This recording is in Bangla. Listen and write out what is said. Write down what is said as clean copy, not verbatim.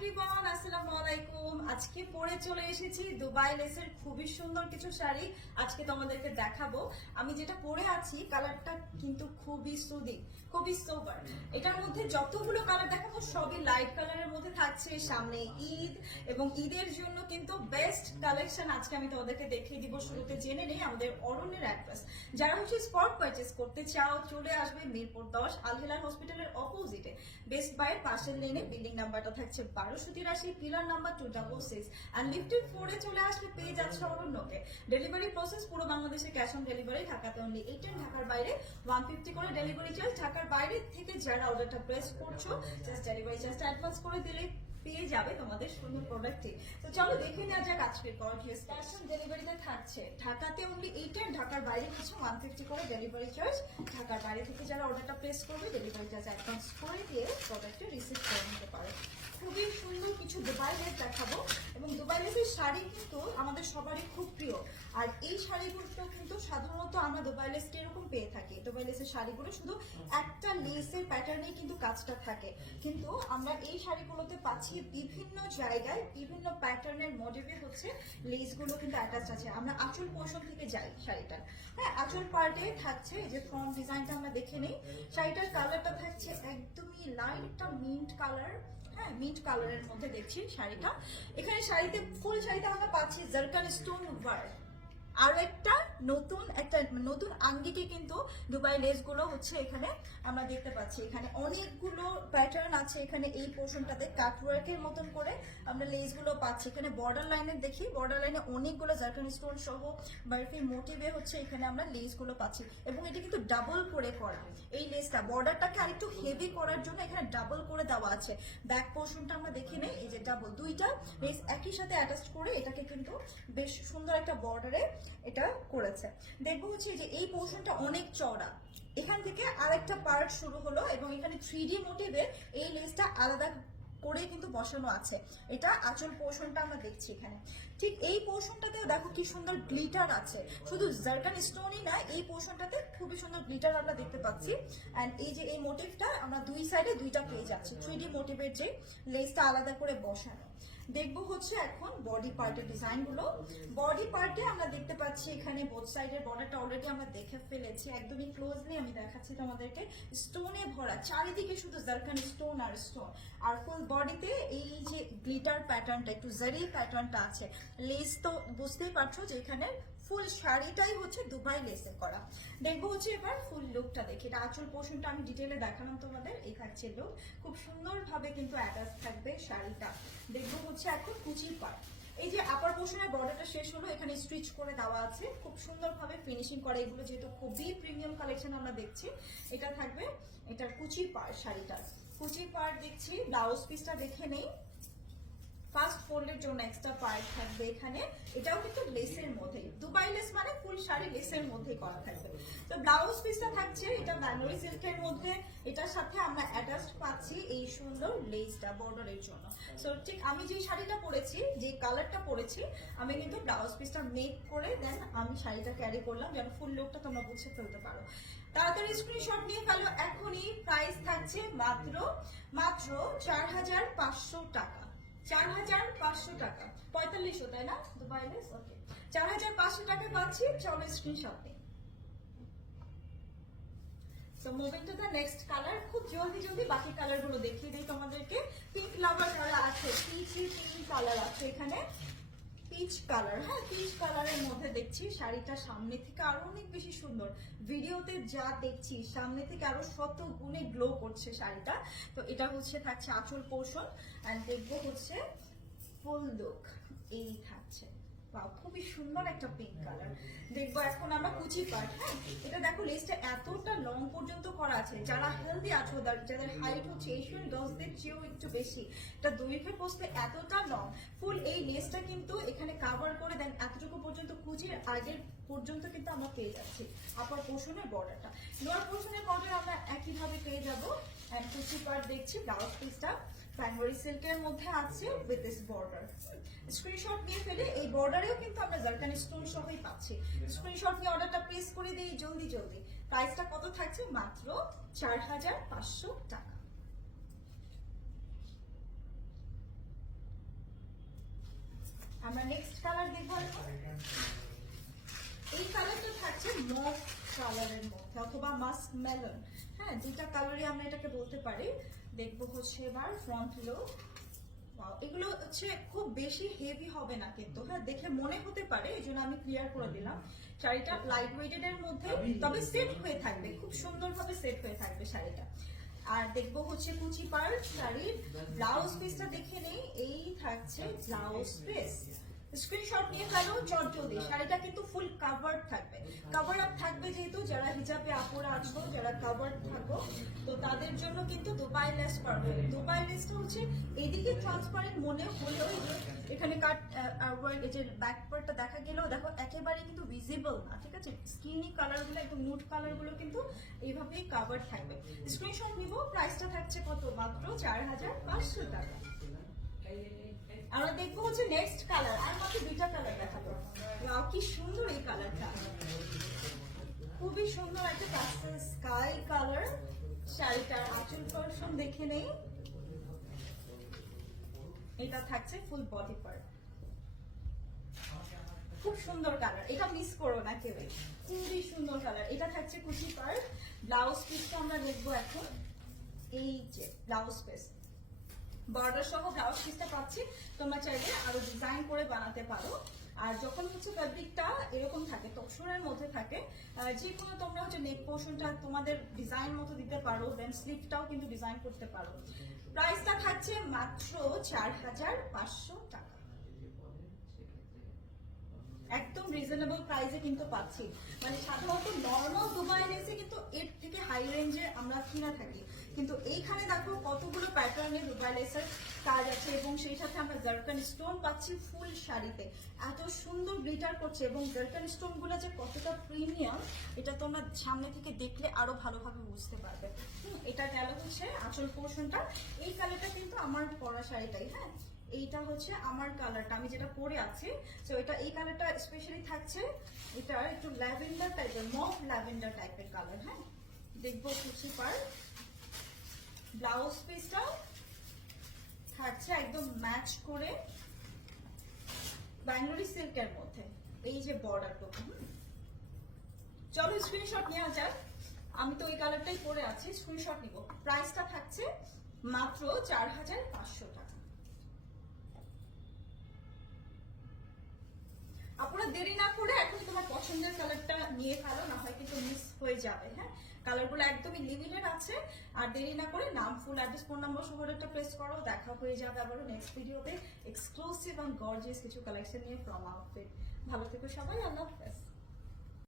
এভরিওয়ান, আসসালামু আলাইকুম। আজকে পরে চলে এসেছি দুবাই লেসের খুবই সুন্দর কিছু শাড়ি আজকে তোমাদেরকে দেখাবো। আমি যেটা পরে আছি কালারটা কিন্তু খুবই সুদিং, খুবই সোবার। এটার মধ্যে যতগুলো কালার দেখাবো সবই লাইট কালারের মধ্যে থাকছে। সামনে ঈদ এবং ঈদের জন্য কিন্তু বেস্ট কালেকশন আজকে আমি তোমাদেরকে দেখিয়ে দিব। শুরুতে জেনে নেই আমাদের অরণ্যের অ্যাড্রেস। যারা হচ্ছে স্পট পারচেজ করতে চাও চলে আসবে মিরপুর 10 আল হিলাল হসপিটালের অপোজিটে বেস্ট বাইয়ের পাশের লেনে। বিল্ডিং নাম্বারটা থাকছে 1283, পিলার নাম্বার 266 আর লিফটেড 4 এ চলে আসলে পেয়ে যাচ্ছে অরণ্যকে। ডেলিভারি প্রসেস পুরো বাংলাদেশে ক্যাশ অন ডেলিভারি, ঢাকাতে অনলি 8, ঢাকার বাইরে 150 করে ডেলিভারি চার্জ। ঢাকার বাইরে থেকে যারা অর্ডারটা প্রেস করছো জাস্ট ডেলিভারি চার্জটা অ্যাডভান্স করে দিলে পেয়ে যাবে তোমাদের সুন্দর প্রোডাক্টটি। তো চলো দেখে নেওয়া যাক আজকের গর্জিয়াস ক্যাশ অন ডেলিভারিতে থাকছে ঢাকাতে অনলি 8, ঢাকার বাইরে কিছু 150 করে ডেলিভারি চার্জ। ঢাকার বাইরে থেকে যারা অর্ডারটা প্লেস করবে ডেলিভারি চার্জ অ্যাডভান্স করে দিয়ে প্রোডাক্টটা রিসিভ করে নিতে পারে। খুবই সুন্দর কিছু দুবাই লেস দেখাবো এবং দুবাই লেসের শাড়ি কিন্তু আমাদের সবারই খুব প্রিয়। আর এই শাড়িগুলো কিন্তু সাধারণত আমরা দুবাই লেসকে এরকম পেয়ে থাকি। দুবাই লেসের শাড়িগুলো শুধু একটা লেসের প্যাটার্নেই কিন্তু কাজটা থাকে, কিন্তু আমরা এই শাড়িগুলোতে পাচ্ছি বিভিন্ন জায়গায় বিভিন্ন প্যাটার্নের মোটিভে হচ্ছে লেসগুলো কিন্তু অ্যাটাচ আছে। আমরা আঁচল পোর্শন থেকে যাই শাড়িটা। হ্যাঁ, আঁচল পার্টে থাকছে এই যে ফ্রন্ট ডিজাইনটা আমরা দেখে নেই। শাড়িটার কালারটা থাকছে একদমই লাইট একটা মিন্ট কালার। হ্যাঁ, মিন্ট কালারের মধ্যে দেখছি শাড়িটা। এখানে শাড়িতে ফুল শাড়িতে আমরা পাচ্ছি জারকান স্টোন ওয়ার্ক। আরো একটা নতুন আঙ্গিকে কিন্তু দুবাই লেস গুলো হচ্ছে এখানে আমরা দেখতে পাচ্ছি। এখানে অনেকগুলো প্যাটার্ন আছে। এখানে এই পোর্শনটাতে কাটওয়ার্কের মতন করে আমরা লেস গুলো পাচ্ছি। এখানে বর্ডার লাইনে দেখি, বর্ডার লাইনে অনেকগুলো জারকান স্টোন সহ বারফি মোটিভে হচ্ছে এখানে আমরা লেস গুলো পাচ্ছি। এবং এটা কিন্তু ডাবল করে করা এই লেসটা, বর্ডারটাকে আরেকটু হেভি করার জন্য এখানে ডাবল করে দেওয়া আছে। ব্যাক পোর্শনটা আমরা দেখে নেই, এই যে ডাবল দুইটা লেস একই সাথে অ্যাটাচ করে এটাকে কিন্তু বেশ সুন্দর একটা বর্ডারে এটা করেছে। দেখবো হচ্ছে যে এই পোর্শনটা অনেক চওড়া, এখান থেকে আরেকটা পার্ট শুরু হলো এবং এখানে 3D মোটিভের এই লেসটা আলাদা করে কিন্তু বসানো আছে। এটা আঁচল পোর্শনটা আমরা দেখছি এখানে। ঠিক এই পোর্শনটাতেও দেখো কি সুন্দর গ্লিটার আছে। শুধু জারকান স্টোনই না, এই পোর্শনটাতে খুবই সুন্দর গ্লিটার আমরা দেখতে পাচ্ছি। এন্ড এই যে এই মোটিভটা আমরা দুই সাইডে দুইটা পেয়ে যাচ্ছি। 3D মোটিভের যে লেসটা আলাদা করে বসানো। দেখবো হচ্ছে এখন বডি পার্টের ডিজাইন গুলো। বডি পার্টে আমরা দেখতে পাচ্ছি এখানে বোথ সাইডের বর্ডারটা অলরেডি আমরা দেখে ফেলেছি। একদমই ক্লোজলি আমি দেখাচ্ছি তোমাদেরকে। স্টোনে ভরা, চারিদিকে শুধু জারকান স্টোন আর স্টোন। আর ফুল বডিতে এই যে গ্লিটার প্যাটার্নটা, একটু জারি প্যাটার্নটা আছে। লেস তো বুঝতেই পারছো যে এখানে ফুল শাড়িটাই হচ্ছে দুবাই লেসে করা। দেখবো হচ্ছে এবার ফুল লুকটা দেখি। এটা আঁচল পোর্শনটা আমি ডিটেলে দেখালাম তোমাদের, এই থাকছে লুক। খুব সুন্দরভাবে কিন্তু অ্যাটাচ থাকবে শাড়িটা। দেখবো হচ্ছে এখন কুচির পার্ট। এই যে আপার পোর্শনের বর্ডারটা শেষ হলো, এখানে স্টিচ করে দেওয়া আছে, খুব সুন্দরভাবে ফিনিশিং করা। এগুলো যেহেতু খুবই প্রিমিয়াম কালেকশন আমরা দেখছি। এটা থাকবে এটার কুচির পার্ট, শাড়িটার কুচির পার্ট দেখছি। ব্লাউজ পিসটা দেখে নেই। ফার্স্ট ফোল্ডের জন্য এক্সট্রা পার্ট থাকবে এখানে। এটাও কিন্তু লেসের মধ্যে, দুবাই লেস মানে ফুল শাড়ি লেসের মধ্যে করা থাকবে। তো ব্লাউজ পিসটা থাকছে এটা ব্যাঙ্গলি সিল্কের মধ্যে। এটার সাথে আমরা অ্যাটাচ পাচ্ছি এই সুন্দর লেসটা বর্ডারের জন্য। সো ঠিক আমি যে শাড়িটা পরেছি, যে কালারটা পরেছি, আমি কিন্তু ব্লাউজ পিসটা মেক করে দেন আমি শাড়িটা ক্যারি করলাম যেন ফুল লুকটা তোমরা বুঝে ফেলতে পারো। তাড়াতাড়ি স্ক্রিনশট নিয়ে ফেলো এখনই। প্রাইস থাকছে মাত্র 4500 টাকা। 4500 টাকা, 4500 তাই না দুবাই লেস? ওকে, 4500 টাকা পাচ্ছি। চলো স্ক্রিনশট নিই। So moving to the next colour. খুব জলদি বাকি কালার গুলো দেখিয়ে দিই তোমাদেরকে। পিঙ্ক লাভার যারা আছে, পিচি পিঙ্ক কালার আছে এখানে, পিচ কালার। হ্যাঁ, পিচ কালারের মধ্যে দেখছি শাড়িটা সামনে থেকে আরো অনেক বেশি সুন্দর। ভিডিওতে যা দেখছি সামনে থেকে আরো শত গুণে গ্লো করছে শাড়িটা। তো এটা হচ্ছে থাকছে আঁচল পোর্শন। এন্ড দেখবো হচ্ছে ফুল লুক, এই থাকছে। খুবই সুন্দর একটা পিঙ্ক কালার। দেখবো এখন আমরা কুচি পার্ট। হ্যাঁ, এটা দেখো লেসটা এতটা লং পর্যন্ত করা আছে। যারা হেলদি আছো, যাদের হাইট হচ্ছে এশিয়ান গার্লসদের চেয়েও একটু বেশি, এটা দৈর্ঘ্যে পোস্টে এতটা লং। ফুল এই লেসটা কিন্তু এখানে কাভার করে দেন এতটুকু পর্যন্ত, কুচির আগের পর্যন্ত কিন্তু আমরা পেয়ে যাচ্ছি। আপার পোর্শনের বর্ডারটা, লোয়ার পোর্শনের বর্ডার আমরা একইভাবে পেয়ে যাবো। এন্ড কুচি পার্ট দেখছি। ব্লাউজ পিসটা ব্যাঙ্গলি সিল্কের মধ্যে আছে উইথ দিস বর্ডার। স্ক্রিনশট নিয়ে ফেলে এই বর্ডারেও কিন্তু আমরা জারকান স্টোন সহই পাচ্ছি। স্ক্রিনশট নিয়ে অর্ডারটা প্লেস করে দিই জলদি। প্রাইসটা কত থাকছে? মাত্র 4500 টাকা। আমরা নেক্সট কালার দেখবো এখন। এই কালারটা থাকছে মভ কালারের মধ্যে অথবা মাস্ক মেলন, হ্যাঁ যেটা কালারই আমরা এটাকে বলতে পারি। দেখবো হচ্ছে এবার ফ্রন্ট লুক। এগুলো হচ্ছে খুব বেশি হেভি হবে না কিন্তু, হ্যাঁ দেখে মনে হতে পারে, এই জন্য আমি ক্লিয়ার করে দিলাম। শাড়িটা লাইট ওয়েটেড এর মধ্যে, তবে সেট হয়ে থাকবে, খুব সুন্দরভাবে সেট হয়ে থাকবে শাড়িটা। আর দেখবো হচ্ছে কুচি পার শাড়ির ব্লাউজ পিসটা দেখে নেই। এই থাকছে ব্লাউজ পিস, স্ক্রিনশট নিয়ে ফেলো চটজলদি। শাড়িটা কিন্তু ফুল কাভার্ড থাকবে, কাভার আপ থাকবে, যেহেতু যারা হিজাবে আপুরা আসবো, যারা কাভার্ড থাকো, তো তাদের জন্য কিন্তু দুবাই লেস পারফেক্ট। দুবাই লেসটা হচ্ছে এদিকে ট্রান্সপারেন্ট মনে হলেও এখানে কাট এই যে ব্যাক পার্টটা দেখা গেলেও দেখো একেবারে কিন্তু ভিজিবল না, ঠিক আছে। স্কিনি কালার গুলো একদম নুট কালার গুলো কিন্তু এইভাবেই কাভার থাকবে। স্ক্রিনশট নিব। প্রাইসটা থাকছে কত? মাত্র 4500 টাকা। আমরা দেখবো হচ্ছে নেক্সট কালার, আর মাত্র দুইটা কালার দেখাবো। কি সুন্দর এই কালারটা, খুবই সুন্দর একটা পাস্টেল স্কাই কালার। শাড়িটার আঁচল পোরশন দেখে নেই। এটা থাকছে ফুল বডি পার্ট, খুব সুন্দর কালার, এটা মিস করো না কেউ, খুবই সুন্দর কালার। এটা থাকছে কুচি পার্ট। ব্লাউজ পিসটা আমরা দেখবো এখন। এই যে ব্লাউজ পিস, বর্ডার সহ ব্লাউজ পিসটা পাচ্ছি। তোমরা চাইলে আরো ডিজাইন করে বানাতে পারো। আর যখন হচ্ছে ফ্যাব্রিকটা এরকম থাকে, তসরের মধ্যে থাকে, যে কোনো তোমরা হচ্ছে নেক পোর্শনটা তোমাদের ডিজাইন মতো দিতে পারো, দেন স্লিভটাও কিন্তু ডিজাইন করতে পারো। প্রাইসটা থাকছে মাত্র 4500 টাকা, একদম রিজনেবল প্রাইসে কিন্তু পাচ্ছি। মানে সাধারণত নর্মাল দুবাই লেসে কিন্তু এর থেকে হাই রেঞ্জে আমরা কিনা থাকি, কিন্তু এইখানে দেখো কতগুলো প্যাটার্নের দুবাই লেসের কাজ আছে, এবং সেই সাথে আমরা জারকান স্টোন পাচ্ছি ফুল শাড়িতে, এত সুন্দর গ্লিটার করছে। এবং জারকান স্টোন গুলো যে কতটা প্রিমিয়াম, এটা তোমরা সামনে থেকে দেখলে আরো ভালোভাবে বুঝতে পারবে। এটা গেল হচ্ছে আঁচল পোর্শনটা। এই কালারটা কিন্তু আমার পরা শাড়িটাই, হ্যাঁ এইটা হচ্ছে আমার কালারটা, আমি যেটা পরে আছি। তো এটা এই কালারটা স্পেশালি থাকছে, এটা একটু ল্যাভেন্ডার টাইপের, মফ ল্যাভেন্ডার টাইপের কালার। হ্যাঁ দেখবো কুচি পার। ব্লাউজ পিসটা থাকছে একদম ম্যাচ করে ব্যাঙ্গালোরি সিল্কের মধ্যে, এই যে বর্ডারটা। চলো স্ক্রিনশট নেওয়া যাক, আমি তো এই কালারটাই পরে আছি, স্ক্রিনশট নিব। প্রাইসটা থাকছে মাত্র 4500 টাকা। আপনারা দেরি না করে এখন তোমার পছন্দের কালারটা নিয়ে ফেলো, না হয় কিন্তু মিস হয়ে যাবে। হ্যাঁ কালারগুলো একদমই লিমিটেড আছে। আর দেরি না করে নাম, ফুল অ্যাড্রেস, ফোন নাম্বার সহ একটা প্রেস করো, দেখা হয়ে যাবে আবারও নেক্সট ভিডিওতে এক্সক্লুসিভ এন্ড গর্জিয়াস কিছু কালেকশন নিয়ে ফ্রম আউটফিট। ভালো থেকো সবাই, আল্লাহ হাফেজ।